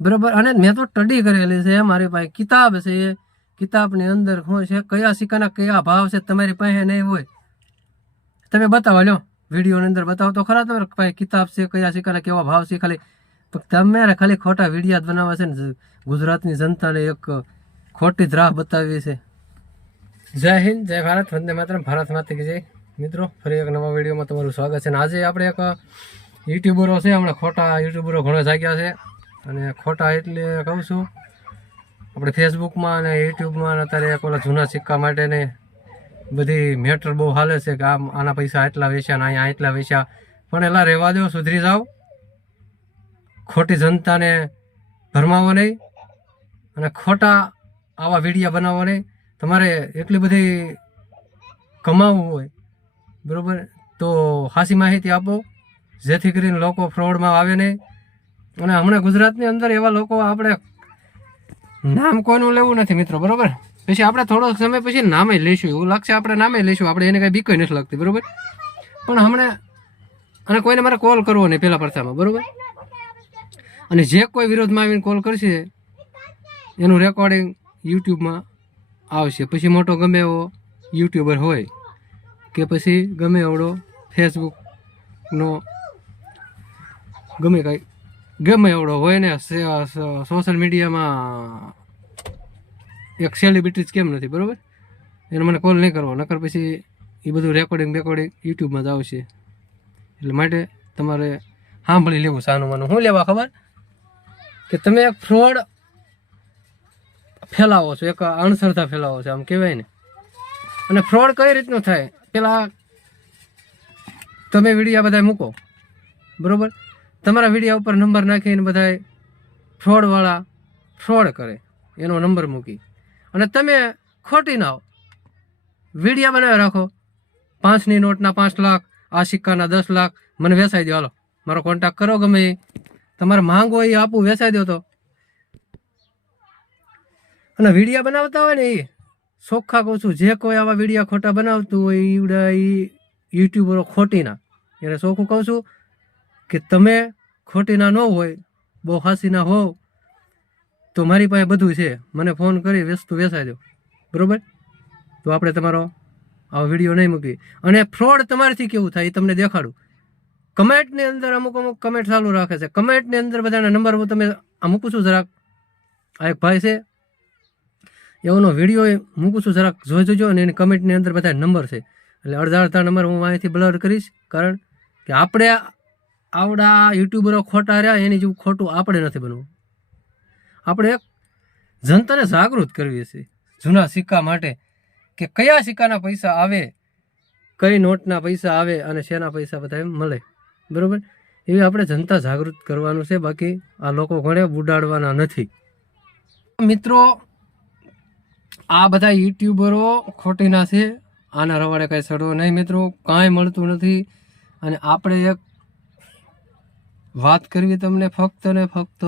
બરોબર. અને મેં તો સ્ટડી કરેલી છે, મારી પાસે કિતાબ છે, એ કિતાબની અંદર શું છે, કયા સિક્કાના કયા ભાવ છે, તમારી પાસે નહીં હોય તમે બતાવો, લ્યો વિડીયોની અંદર બતાવો તો ખરા તમારી પાસે કિતાબ છે, કયા સિક્કાના કેવા ભાવ છે. ખાલી તમારે ખાલી ખોટા વિડીયા જ બનાવવા છે ને ગુજરાતની જનતાને એક ખોટી જ રાહ બતાવી છે. જય હિન્દ, જય ભારત, વંદે માતરમ, ભારત માતા કી જય. મિત્રો, ફરી એક નવા વિડીયોમાં તમારું સ્વાગત છે. અને આજે આપણે એક યુટ્યુબરો છે, હમણાં ખોટા યુટ્યુબરો ઘણા જાગ્યા છે. અને ખોટા એટલે કહું છું, આપણે ફેસબુકમાં અને યુટ્યુબમાં અત્યારે એક ઓલા જૂના સિક્કા માટે ને બધી મેટર બહુ હાલે છે કે આના પૈસા એટલા વેચ્યા ને અહીંયા એટલા વેચ્યા. પણ એલા રહેવા દો, સુધરી જાઓ. ખોટી જનતાને ભરમાવો નહીં અને ખોટા આવા વિડીયા બનાવો નહીં. તમારે એટલી બધી કમાવવું હોય બરાબર તો સાચી માહિતી આપો, જેથી કરીને લોકો ફ્રોડમાં આવે નહીં. અને હમણાં ગુજરાતની અંદર એવા લોકો, આપણે નામ કોઈનું લેવું નથી મિત્રો, બરાબર. પછી આપણે થોડો સમય પછી નામે લઈશું, એવું લાગશે આપણે નામે લઈશું, આપણે એને કંઈ બીક નથી લાગતી, બરાબર. પણ હમણાં અને કોઈને મારે કોલ કરવો નહીં પહેલાં પડતામાં, બરાબર. અને જે કોઈ વિરોધમાં આવીને કોલ કરશે એનું રેકોર્ડિંગ યુટ્યુબમાં આવશે. પછી મોટો ગમે એવો યુટ્યુબર હોય કે પછી ગમે એવડો ફેસબુકનો ગમે એવડો હોય ને સોશિયલ મીડિયામાં એક સેલિબ્રિટી કેમ નથી, બરાબર. એને મને કોલ નહીં કરવો, નકર પછી એ બધું રેકોર્ડિંગ યુટ્યુબમાં જ આવશે. એટલે માટે તમારે સાંભળી લેવું સાનું માનું. શું લેવા ખબર કે તમે એક ફ્રોડ ફેલાવો છો, એક અણસરતા ફેલાવો છો, આમ કહેવાય ને. અને ફ્રોડ કઈ રીતનું થાય, પેલા તમે વિડીયા બધા મૂકો, બરાબર. તમારા વિડીયા ઉપર નંબર નાખીને બધા ફ્રોડવાળા ફ્રોડ કરે, એનો નંબર મૂકી અને તમે ખોટી ના હો, વિડીયા બનાવી રાખો. 5ની નોટના 5 લાખ, આ સિક્કાના 10 લાખ, મને વેચાઈ દો, હાલો મારો કોન્ટેક્ટ કરો, ગમે એ તમારે માંગો એ આપું, વેચાઈ દો. તો અને વિડીયા બનાવતા હોય ને એ ચોખ્ખા કહું છું, જે કોઈ આવા વિડીયા ખોટા બનાવતું હોય ઈવડા એ યુટ્યુબરો ખોટીના, એને ચોખ્ખું કહું છું કે તમે ખોટીના ન હોય, બહુ હાસીના હોવ તો મારી પાસે બધું છે, મને ફોન કરી વસ્તુ વેચાઈ દો, બરાબર. તો આપણે તમારો આવો વિડીયો નહીં મૂકી. અને ફ્રોડ તમારાથી કેવું થાય એ તમને દેખાડું. કમેન્ટની અંદર અમુક કમેન્ટ ચાલુ રાખે છે, કમેન્ટની અંદર બધાના નંબર હું તમે આ મૂકું છું, જરાક આ એક ભાઈ છે એઓનો વિડીયો મૂકું છું, જરાક જોઈ જોજો. અને એની કમેન્ટની અંદર બધા નંબર છે, એટલે અડધા નંબર હું અહીંથી બ્લર કરીશ, કારણ કે આપણે આવડા યુટ્યુબરો ખોટા રહ્યા એની જેવું ખોટું આપણે નથી બનવું. આપણે એક જનતાને જાગૃત કરવી છે જૂના સિક્કા માટે, કે કયા સિક્કાના પૈસા આવે, કઈ નોટના પૈસા આવે અને શેના પૈસા બધા મળે, બરાબર. એવી આપણે જનતા જાગૃત કરવાનું છે, બાકી આ લોકો ઘણે બુડાડવાના નથી. મિત્રો, આ બધા યુટ્યુબરો ખોટીના છે, આના રવાડે કાંઈ ચડવો નહીં મિત્રો, કાંઈ મળતું નથી. અને આપણે એક વાત કરવી તમને, ફક્ત ને ફક્ત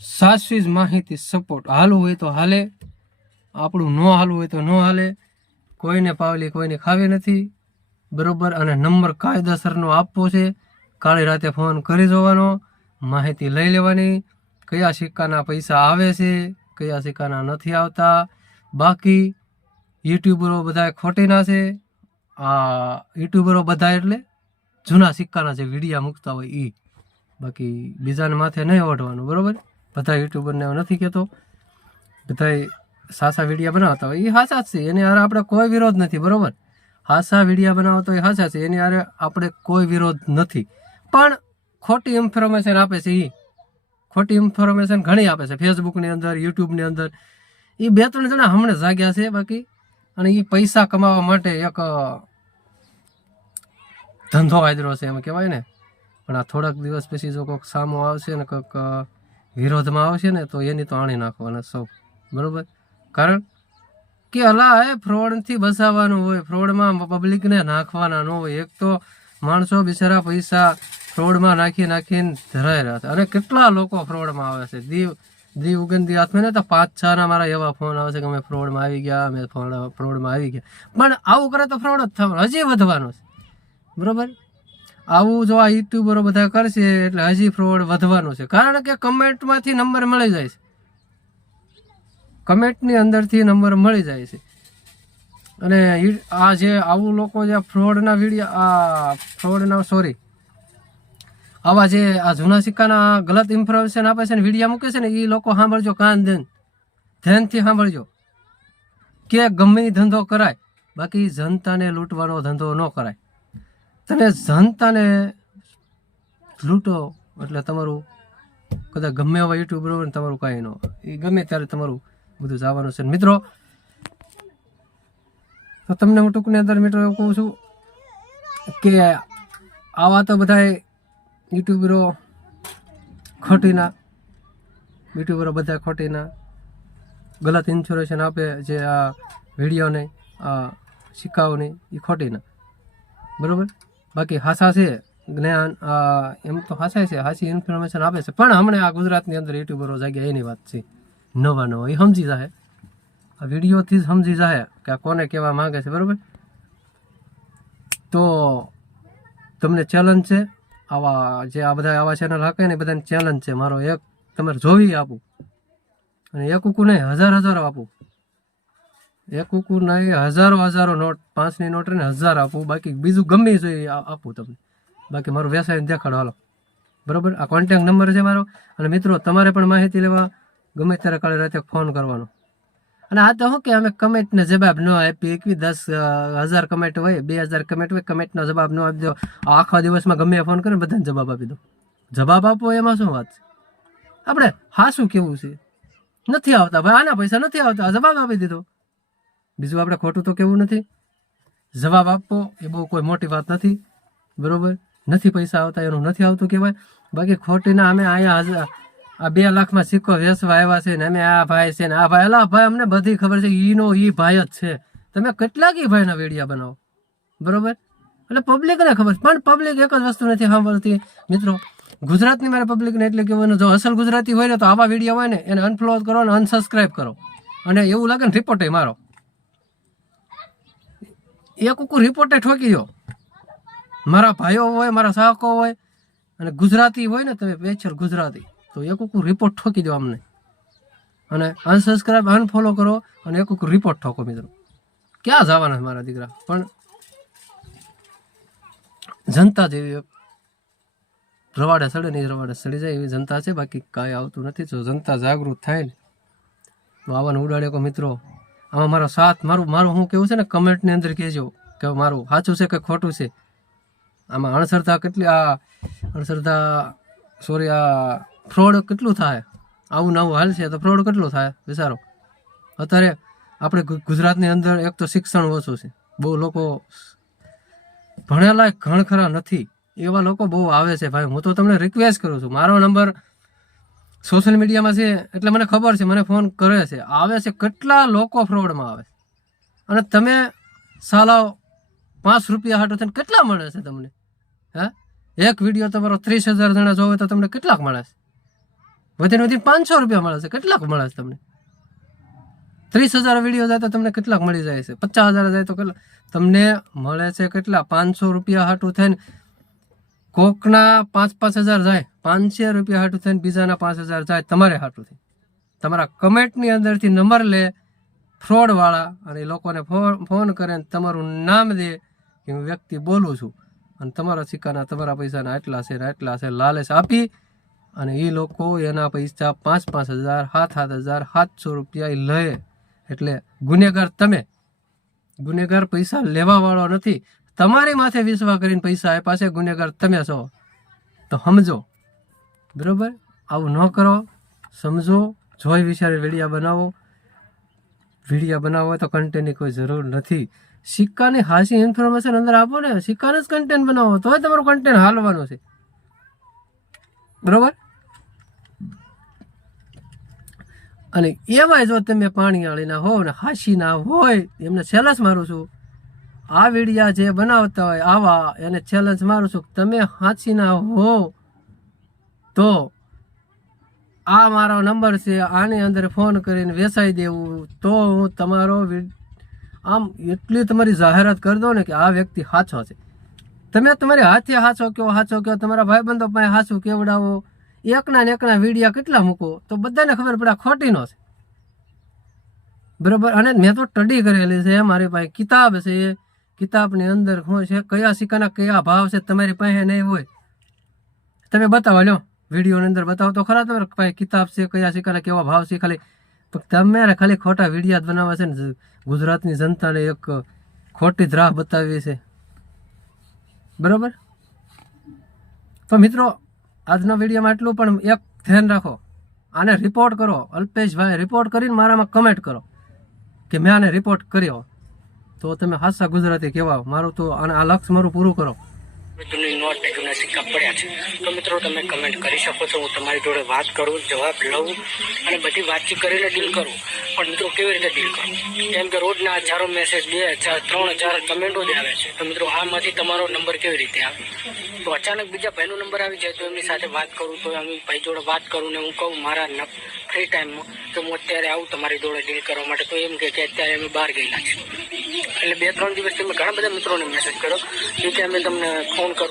સાચી જ માહિતી, સપોર્ટ. હાલવું હોય તો હાલે, આપણું ન હાલવું હોય તો ન હાલે. કોઈને પાવલી કોઈને ખાવી નથી, બરાબર. અને નંબર કાયદેસરનો આપવો છે, કાળી રાતે ફોન કરી જોવાનો, માહિતી લઈ લેવાની, કયા સિક્કાના પૈસા આવે છે, કયા સિક્કાના નથી આવતા. બાકી યુટ્યુબરો બધા ખોટીના છે. આ યુટ્યુબરો બધા એટલે જૂના સિક્કાના જે વિડીયા મૂકતા હોય એ, બાકી બીજાને માથે નહીં ઓઢવાનું, બરાબર. બધા યુટ્યુબરને નથી કહેતો, બધા સાચા વિડીયા બનાવતા હોય એ સાચા જ છે, એની હારે આપણે કોઈ વિરોધ નથી, બરાબર. સાચા વિડીયા બનાવતા હોય સાચા છે, એની હારે આપણે કોઈ વિરોધ નથી. પણ ખોટી ઇન્ફોર્મેશન આપે છે, એ ખોટી ઇન્ફોર્મેશન ઘણી આપે છે ફેસબુકની અંદર, યુટ્યુબની અંદર. એ 2-3 જણા હમણાં જાગ્યા છે બાકી. અને એ પૈસા કમાવા માટે એક ધંધો આદરો છે, એમ કહેવાય ને. પણ આ થોડાક દિવસ પછી જો કોઈક સામો આવશે ને, કોઈક વિરોધમાં આવશે ને, તો એની તો આણી નાખવાના સૌ, બરાબર. કારણ કે અલા એ ફ્રોડથી બચાવવાનું હોય, ફ્રોડમાં પબ્લિકને નાખવાના ન હોય. એક તો માણસો બિચારા પૈસા ફ્રોડમાં નાખીને ધરાઈ રહ્યા છે. અને કેટલા લોકો ફ્રોડમાં આવે છે, દીવ ઉગંદી હાથમાં ને તો 5-6 ના મારા એવા ફોન આવે છે કે અમે ફ્રોડમાં આવી ગયા, અમે ફ્રોડમાં આવી ગયા. પણ આવું કરે તો ફ્રોડ જ થવાનો, હજી વધવાનો છે, બરાબર. આવું જો આ યુટ્યુબરો બધા કરશે એટલે હજી ફ્રોડ વધવાનો છે, કારણ કે કમેન્ટમાંથી નંબર મળી જાય છે, કમેન્ટની અંદરથી નંબર મળી જાય છે. અને આ જે આવું લોકો જે ફ્રોડના વિડીયો આવા જે આ જૂના સિક્કાના ગલત ઇન્ફોર્મેશન આપે છે ને વિડીયો મૂકે છે ને, એ લોકો સાંભળજો, કાન ધ્યાનથી સાંભળજો કે ગમે એ ધંધો કરાય, બાકી જનતાને લૂંટવાનો ધંધો ન કરાય. તમે જનતાને લૂંટો એટલે તમારું કદાચ ગમે એવા યુટ્યુબર હોય ને તમારું કાંઈ ન, એ ગમે ત્યારે તમારું બધું જવાનું છે. મિત્રો તો તમને હું ટૂંકની અંદર મિત્રો એવું કહું છું કે આવા તો બધા યુટ્યુબરો બધા ખોટીના ગલત ઇન્ફોર્મેશન આપે, જે આ વિડીયોને આ સિક્કાઓને એ ખોટીના, બરાબર. બાકી હાસા છે જ્ઞાન, એમ તો હાસા છે, હાસી ઇન્ફોર્મેશન આપે છે, પણ હમણાં આ ગુજરાતની અંદર યુટ્યુબરો જાગ્યા એની વાત છે. નવા એ સમજી જાય, આ વિડીયોથી જ સમજી જાય કે આ કોને કહેવા માંગે છે, બરાબર. તો તમને ચેલેન્જ છે, આવા જે આ બધા આવા ચેનલ હાકે ને બધાને ચેલેન્જ છે મારો, એક તમારે જોવી આપું, અને એક ઉકુ નહીં હજારો આપું, એક ઉકુ નહીં હજારો નોટ, 5ની નોટ ને 1000 આપું, બાકી બીજું ગમે જોઈએ આપું તમને, બાકી મારું વ્યવસાય દેખાડો હાલો, બરાબર. આ કોન્ટેક્ટ નંબર છે મારો. અને મિત્રો તમારે પણ માહિતી લેવા ગમે ત્યારે કાલે રાતે ફોન કરવાનો. અને આ તો શું કે અમે કમેન્ટને જવાબ ન આપી, 10,000 કમેન્ટ હોય, 2000 કમેન્ટ હોય, કમેન્ટનો જવાબ ન આપી દો, આખા દિવસમાં ગમે ફોન કરે બધાને જવાબ આપી દો. જવાબ આપો એમાં શું વાત છે? આપણે હાસું કેવું છે, નથી આવતા ભાઈ, આના પૈસા નથી આવતા, જવાબ આપી દીધો. બીજું આપણે ખોટું તો કેવું નથી, જવાબ આપવો એ બહુ કોઈ મોટી વાત નથી, બરોબર. નથી પૈસા આવતા એનું નથી આવતું કહેવાય. બાકી ખોટીના અમે અહીંયા આ 2 લાખમાં સિક્કો વેચવા આવ્યા છે ને, અમે આ ભાઈ છે ને આ ભાઈ, અલા ભાઈ અમને બધી ખબર છે, ઈ ભાઈ જ છે. તમે કેટલાક ઈ ભાઈના વિડીયા બનાવો, બરોબર. એટલે પબ્લિકને ખબર, પણ પબ્લિક એક જ વસ્તુ નથી સાંભળતી મિત્રો. ગુજરાતની મારે પબ્લિકને એટલે કહેવાનું, જો અસલ ગુજરાતી હોય ને તો આવા વિડીયો હોય ને એને અનફોલો કરો અને અનસબસ્ક્રાઈબ કરો, અને એવું લાગે ને રિપોર્ટે મારો, એક ઉકુ રિપોર્ટે ઠોકી દો. મારા ભાઈઓ હોય, મારા સાહકો હોય અને ગુજરાતી હોય ને, તમે બેચર ગુજરાતી, તો એક ઉકુ રિપોર્ટ ઠોકી દો અમને, અને અનસબસ્ક્રાઈબ અનફોલો કરો અને એક ઉકુ રિપોર્ટ ઠોકો મિત્રો. ક્યાં જવાના છે મારા દીકરા? પણ જનતા જેવી રવાડે સડે નહીં, રવાડે સડી જાય એવી જનતા છે, બાકી કાંઈ આવતું નથી. જો જનતા જાગૃત થાય ને તો આવાને ઉડાડે કો મિત્રો. આમાં મારો સાથ, મારું શું કેવું છે ને, કમેન્ટની અંદર કહેજો કે મારું સાચું છે કે ખોટું છે. આમાં અણસરતા કેટલી, આ ફ્રોડ કેટલું થાય, આવું નવું હાલ છે તો ફ્રોડ કેટલું થાય વિચારો. અત્યારે આપણે ગુજરાતની અંદર એક તો શિક્ષણ ઓછું છે, બહુ લોકો ભણેલા ઘણખરા નથી, એવા લોકો બહુ આવે છે ભાઈ. હું તો તમને રિક્વેસ્ટ કરું છું, મારો નંબર સોશિયલ મીડિયામાં છે એટલે મને ખબર છે, મને ફોન કરે છે, આવે છે, કેટલા લોકો ફ્રોડમાં આવે છે. અને તમે સાલાવ 5 રૂપિયા હાટો થઈને કેટલા મળે છે તમને? હે, એક વિડીયો તમારો 30,000 જણા જોવે તો તમને કેટલાક મળે છે? વધીને 500 રૂપિયા મળે છે, કેટલાક મળે છે તમને? 30,000 વિડીયો જાય તો તમને કેટલાક મળી જાય છે? 50,000 જાય તો કેટલા તમને મળે છે? કેટલા? 500 રૂપિયા હાટું થઈને કોકના 5,000 જાય, 500 રૂપિયા હાટું થઈને બીજાના 5,000 જાય તમારે હાટું થઈ. તમારા કમેન્ટની અંદરથી નંબર લે ફ્રોડવાળા, અને એ લોકોને ફોન કરે ને તમારું નામ દે કે હું વ્યક્તિ બોલું છું, અને તમારા સિક્કાના તમારા પૈસાના એટલા છે લાલચ આપી, અને એ લોકો એના પૈસા 5,000, 7,000, 700 રૂપિયા લે. એટલે ગુનેગાર તમે, ગુનેગાર પૈસા લેવાવાળો નથી. તમારી માથે વિશ્વાસ કરીને પૈસા આપ્યા છે, ગુનેગાર તમે છો. તો સમજો, બરોબર. આવું ન કરો, સમજો, જોઈ વિચારી વિડીયા બનાવો. વિડીયા બનાવો તો કન્ટેન્ટની કોઈ જરૂર નથી. સિક્કાની હાસી ઇન્ફોર્મેશન અંદર આપો ને, સિક્કાને જ કન્ટેન્ટ બનાવો, તોય તમારું કન્ટેન્ટ હાલવાનું છે, બરોબર. અને એમાંય જો તમે પાણીવાળીના હો ને હાસીના હોય, એમને ચેલેન્જ મારું છું, આ વિડીયા જે બનાવતા હોય આવા, એને ચેલેન્જ મારું છું, તમે હાચીના હો તો આ મારો નંબર છે, આની અંદર ફોન કરીને વેચાઈ દેવું, તો હું તમારો આમ એટલી તમારી જાહેરાત કરી દો ને કે આ વ્યક્તિ સાચો છે. તમે તમારી હાથે હાચો કયો તમારા ભાઈબંધો પાસે હાચું કેવડાવો, એકના ને એકના વિડીયા કેટલા મૂકો તો બધાને ખબર પડે ખોટીનો છે, બરોબર. અને મેં તો સ્ટડી કરેલી છે, મારી પાસે કિતાબ છે, કિતાબની અંદર શું છે, કયા સિક્કાના કયા ભાવ છે, તમારી પાસે નહીં હોય તમે બતાવો, લો વિડીયોની અંદર બતાવો તો ખરા તમારી પાસે કિતાબ છે, કયા સિક્કાના કેવા ભાવ છે. ખાલી તમારે ખાલી ખોટા વિડીયા જ બનાવવા છે ને ગુજરાતની જનતાને એક ખોટી જ રાહ બતાવી છે, બરોબર. તો મિત્રો આજના વિડીયોમાં એટલું, પણ એક ધ્યાન રાખો, આને રિપોર્ટ કરો, અલ્પેશભાઈ રિપોર્ટ કરીને મારામાં કમેન્ટ કરો કે મેં આને રિપોર્ટ કર્યો, તો તમે હાસા ગુજરાતી કહેવાઓ. મારું તો આ લક્ષ્ય મારું પૂરું કરો. જૂની નોટ ને જૂના સિક્કા પડ્યા છે, તો મિત્રો તમે કમેન્ટ કરી શકો છો, હું તમારી જોડે વાત કરું, જવાબ લઉં અને બધી વાતચીત કરીને ડીલ કરું. પણ મિત્રો કેવી રીતે ડીલ કરું, કેમ કે રોજના હજારો મેસેજ, 2000 3000 કમેન્ટો જ આવે છે, તો મિત્રો આમાંથી તમારો નંબર કેવી રીતે આવે? તો અચાનક બીજા ભાઈનો નંબર આવી જાય તો એમની સાથે વાત કરું, તો એમની ભાઈ જોડે વાત કરું ને હું કહું મારા ફ્રી ટાઈમમાં કે હું અત્યારે આવું તમારી જોડે ડીલ કરવા માટે, તો એમ કે અત્યારે અમે બહાર ગયેલા છીએ. એટલે 2-3 દિવસથી મેં ઘણા બધા મિત્રોને મેસેજ કર્યો કે અમે તમને ફોન કરું